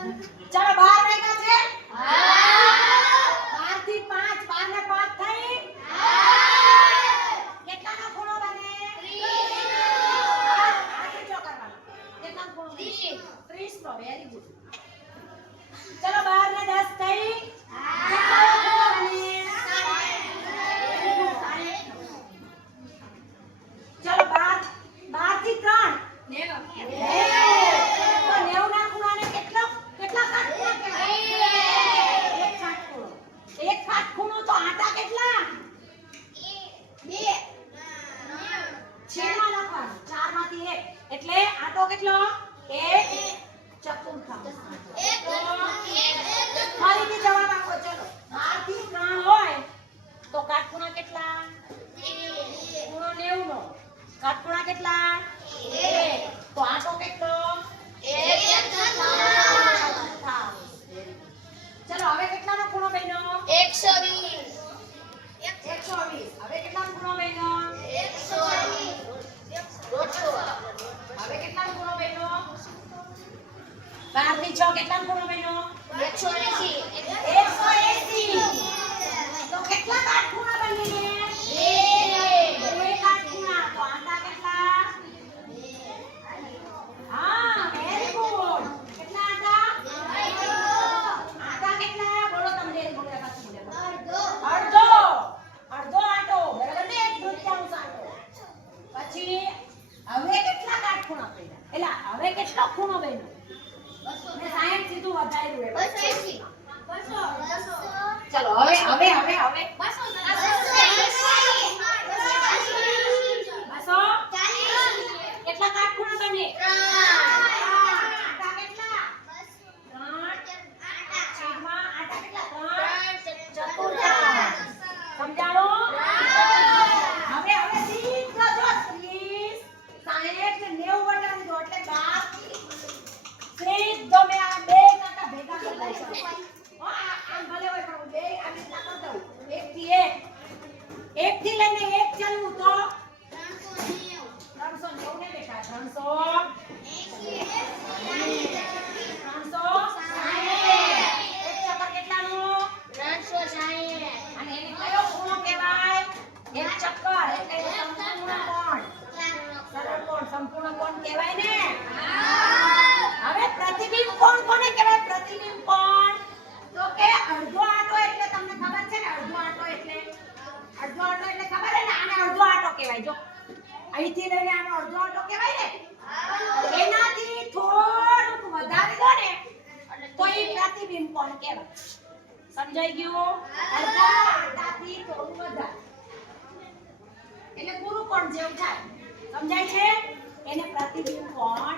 ચાલો બાર વાગ્યા છે બાર થી પાંચ બાર ને પાંચ થઈ કેટલાનો ખૂણો બને આ કેટલો કરવાનો કેટલાનો ખૂણો બને? ત્રીસ નો વેરી ગુડ ચલો બાર ને દસ થઈ કેટલા એક તો આટો કેટલો ચતુર્થાંશ. ચલો હવે કેટલાનો ખૂણો બન્યો એકસો વીસ એકસો વીસ હવે કેટલાનો ખૂણો બન્યો હવે કેટલાનો ખૂણો બન્યો બાર થી છ કેટલાનો ખૂણો બન્યો એકસો એસી એકસો એસી હવે બેન મેં સાયન્સ સીધું વધાર્યું ચલો હવે હવે હવે હવે. બસો કેટલા કાટખૂણા બને 12 સીધો મેં આ બે કાંટા ભેગા કરી દઈશ હો, આ- આમ ભલે હોય પણ હું બે આવી રીતના કરી દઉં એક થી એક એક થી લઈને એક ચાલવું તો 390 ને બેટા 300 એક ચક્કર કેટલાનું અને એને કયો ખૂણો કહેવાય એક ચક્કર એટલે એ સંપૂર્ણ કોણ સરળ કોણ સંપૂર્ણ કોણ કહેવાય ને કહેવાય. જો, અહીંથી લઈને આનો અડધો આટો કહેવાય ને, એનાથી થોડુંક વધારે દો ને તો એ પ્રતિબિંબ કોણ કહેવાય? સમજાઈ ગયું? અડધા આટાથી થોડું વધારે. એટલે ગુરુ કોણ જેવું થાય? સમજાય છે? એને પ્રતિબિંબ કોણ